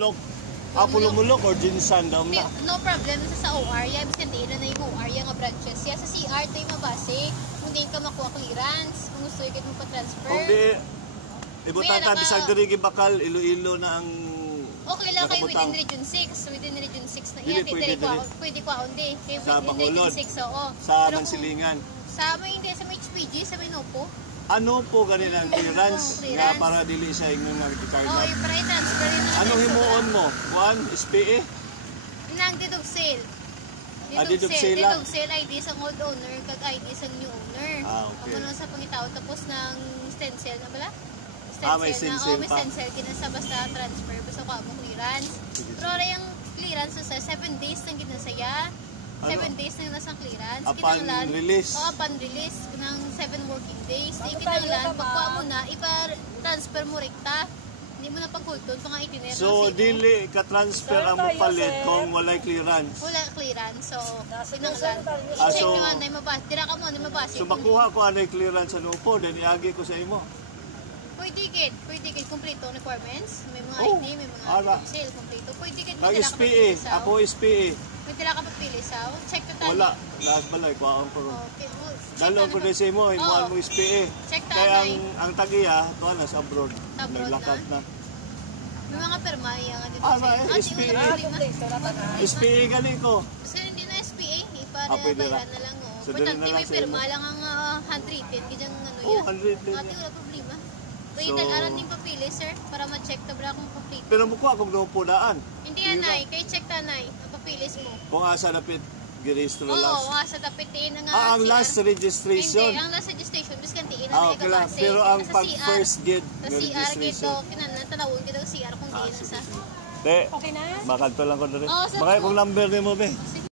pulumulok. Pulumulok or ginsan daw na. No problem sa OR. Yan, biskan din na yung OR, yung branches. Yan sa CR, ito yung mabase. Kung di ka makuha clearance, kung gusto yung pa-transfer. Kung di, ibutan ka, bisag diri bakal, Iloilo na ang okay lang kayo within Region 6. Within Region 6 na yan. Pwede ko hindi. Sa Bacolod. Sa Mansilingan. Sa hindi, sa HPG, sa Minopo. Ano po ganin ang clearance nga para dili sa inyong nag-card? Oo, para i-transfer yun. Ano himuon mo? Kuan, SPA? Nang deduct sale. Deduct sale lang? Deduct sale ID sa old owner, kag ID sa new owner. Okay. Ang sa pangitaw, tapos ng stencil na bala? May stencil may pa. stencil, kinasa basta transfer, basta ko mo clearance. Pero yung clearance sa 7 days nang ginasaya. 7 days na nasa clearance. Upon release? Oo, upon release ng 7 working days. Kinanglan, pagkuha mo na, ipa-transfer mo rekta. Hindi mo na pag-hulton, pang itinero. So, dili ka-transfer ang mupalit kung walay clearance? Wala clearance, so, kinanglan. So, I-check nyo nga na yung mabasa. Tira ka mo, na yung mabasa. So, makuha ko ano yung clearance sa nupo, then iagi ko sa imo? Pwede kid, complete requirements. May mga ID, may mga sale, complete. Pwede kid, may tila ka SPA, ako SPA. May tila ka papili sa, check ka tayo. Wala, lahat balay, kuhaan ko. Okay, dalo ko din sa imo, imuan mo SPA. Check tayo. Kaya ang tagiya, tuwa na sa abroad. Naglakat na. May mga perma, yung SPA. SPA galing ko. Kasi hindi na SPA, para na lang. So, dali na lang may perma lang ang handwritten, ganyan ano yan. Handwritten. Ate, wala problema. Kaya nag-aral din papili, sir, para ma-check ta ba kung complete. Pero mukha kung nupunaan. Hindi yan, Nay. Kaya check ta, Nay. Ang papilis mo. Kung asa napit, giristro last. Oo, asa dapitin na nga. Ang last registration. Hindi, ang last registration, bis kantiin na okay lang. Pero ang pag-first gate na registration. Sa CR, kinanan, tanawin kita CR kung di na sa. Okay na? Makanto lang ko na rin. Makaya kung number ni mo, be.